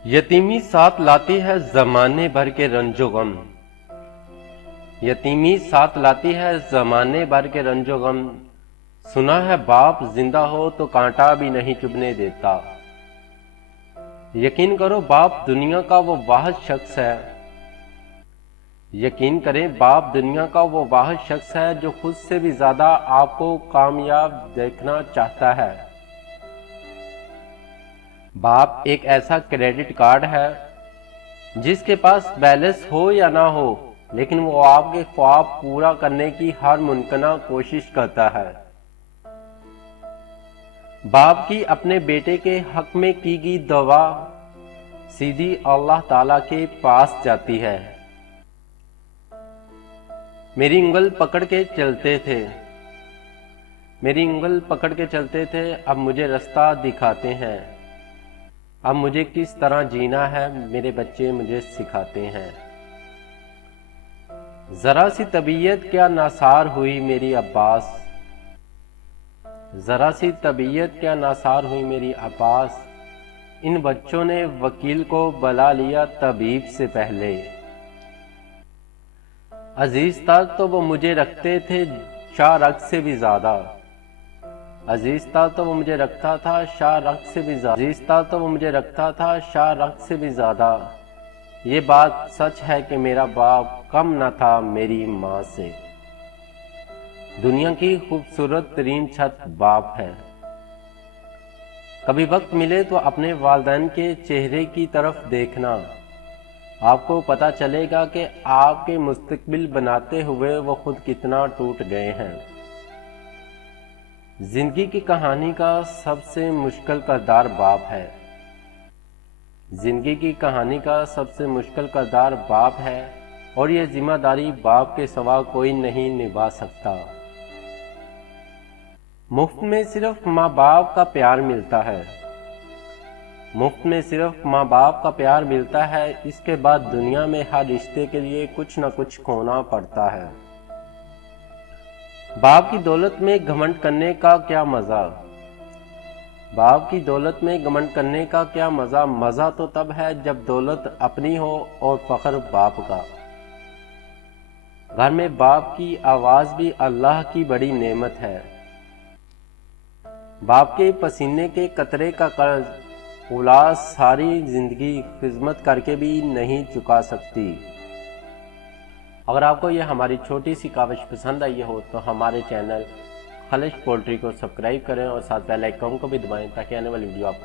यतीमी साथ लाती है जमाने भर के रंजो गम। यतीमी साथ लाती है जमाने भर के रंजो गम। सुना है बाप जिंदा हो तो कांटा भी नहीं चुभने देता। यकीन करो बाप दुनिया का वो वाहिद शख्स है। यकीन करें बाप दुनिया का वो वाहिद शख्स है जो खुद से भी ज्यादा आपको कामयाब देखना चाहता है। बाप एक ऐसा क्रेडिट कार्ड है जिसके पास बैलेंस हो या ना हो, लेकिन वो आपके ख्वाब पूरा करने की हर मुमकिन कोशिश करता है। बाप की अपने बेटे के हक में की गई दुआ सीधी अल्लाह ताला के पास जाती है। मेरी उंगल पकड़ के चलते थे, मेरी उंगल पकड़ के चलते थे, अब मुझे रास्ता दिखाते हैं। अब मुझे किस तरह जीना है मेरे बच्चे मुझे सिखाते हैं। जरा सी तबीयत क्या नासार हुई मेरी अब्बास, जरा सी तबीयत क्या नासार हुई मेरी अब्बास। इन बच्चों ने वकील को बुला लिया तबीब से पहले। अजीज तक तो वो मुझे रखते थे शाह रग से भी ज्यादा। अजीज था तो वो मुझे रखता था शाह रग से भी ज्यादा। अजीज था तो वो मुझे रखता था शाह रग से भी ज्यादा। ये बात सच है कि मेरा बाप कम न था मेरी माँ से। दुनिया की खूबसूरत तरीन छत बाप है। कभी वक्त मिले तो अपने वालिदैन के चेहरे की तरफ देखना, आपको पता चलेगा कि आपके मुस्तकबिल बनाते हुए वो खुद कितना टूट गए हैं। जिंदगी की कहानी का सबसे मुश्किल किरदार बाप है। जिंदगी की कहानी का सबसे मुश्किल किरदार बाप है और ये जिम्मेदारी बाप के सिवा कोई नहीं निभा सकता। मुफ्त में सिर्फ माँ बाप का प्यार मिलता है। मुफ्त में सिर्फ माँ बाप का प्यार मिलता है। इसके बाद दुनिया में हर रिश्ते के लिए कुछ न कुछ खोना पड़ता है। बाप की दौलत में घमंड करने का क्या मजा। बाप की दौलत में घमंड करने का क्या मजा। मजा तो तब है जब दौलत अपनी हो और फख्र बाप का। घर में बाप की आवाज भी अल्लाह की बड़ी नेमत है। बाप के पसीने के कतरे का कर्ज औलाद सारी जिंदगी खिदमत करके भी नहीं चुका सकती। अगर आपको यह हमारी छोटी सी काविश पसंद आई हो तो हमारे चैनल खालिश पोल्ट्री को सब्सक्राइब करें और साथ बेल आइकन को भी दबाएं ताकि आने वाली वीडियो आपको